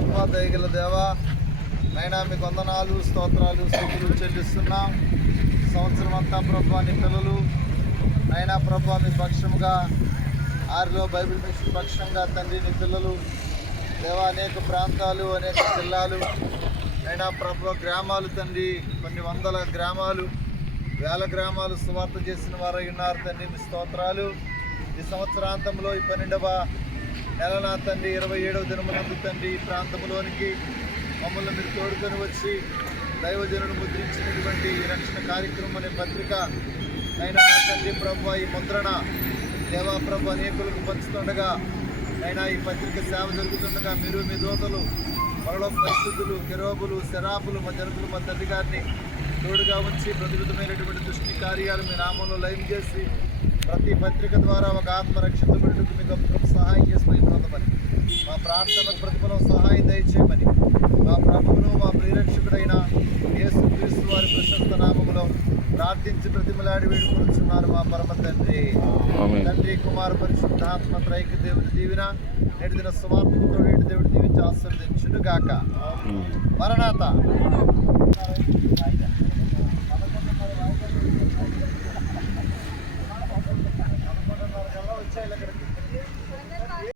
గొప్ప దయగల దేవా నైనా మీకు వందనాలు స్తోత్రాలు స్థుతులు చెల్లిస్తున్నాం. సంవత్సరం అంతా ప్రభా నీ పిల్లలు నైనా ప్రభా మీ పక్షంగా ఆరిలో బైబిల్ మిషన్ పక్షంగా తండ్రి నీ పిల్లలు దేవా అనేక ప్రాంతాలు అనేక జిల్లాలు నైనా ప్రభు గ్రామాలు తండ్రి కొన్ని వందల గ్రామాలు వేల గ్రామాలు సువార్త చేసిన వారై ఉన్నారు తండ్రి మీ స్తోత్రాలు. ఈ సంవత్సరాంతంలో ఈ పన్నెండవ నెలన తండ్రి ఇరవై ఏడవ దినమునందు తండ్రి ఈ ప్రాంతంలోనికి మమ్మల్ని మీరు తోడుకొని వచ్చి దైవజనుడు ముద్రించినటువంటి ఈ రక్షణ కార్యక్రమం అనే పత్రిక అయినా నా తండ్రి ప్రభు ఈ ముద్రణ దేవా ప్రభు అనేకులకు పంచుతుండగా అయినా ఈ పత్రిక సేవ జరుగుతుండగా మీరు మీ దోతలు మరలో పరిస్థితులు కిరోబులు శరాబులు మా జరుపులు మా తండ్రి గారిని తోడుగా ఉంచి ప్రతివిధమైనటువంటి దృష్టి కార్యాలు మీ నామంలో లైవ్ చేసి ప్రతి పత్రిక ద్వారా ఒక ఆత్మ రక్షించబడుటకు మీకు సహాయం చేసి ప్రార్థనకు ప్రతిఫలం సహాయం దయచేయమని మా ప్రభువును మా ప్రియరక్షకుడైన యేసు క్రీస్తు వారి ప్రశస్త నామములో ప్రార్థించి ప్రతిమలాడి వేడుకొనుచున్నారు మా పరమ తండ్రి. తండ్రి కుమార పరిశుద్ధాత్మ త్రైక దేవుని దీవిన నేటి దిన సువార్తకుతో నేటి దేవుడి దీవించి ఆశీర్వదించును గాక. మరణాత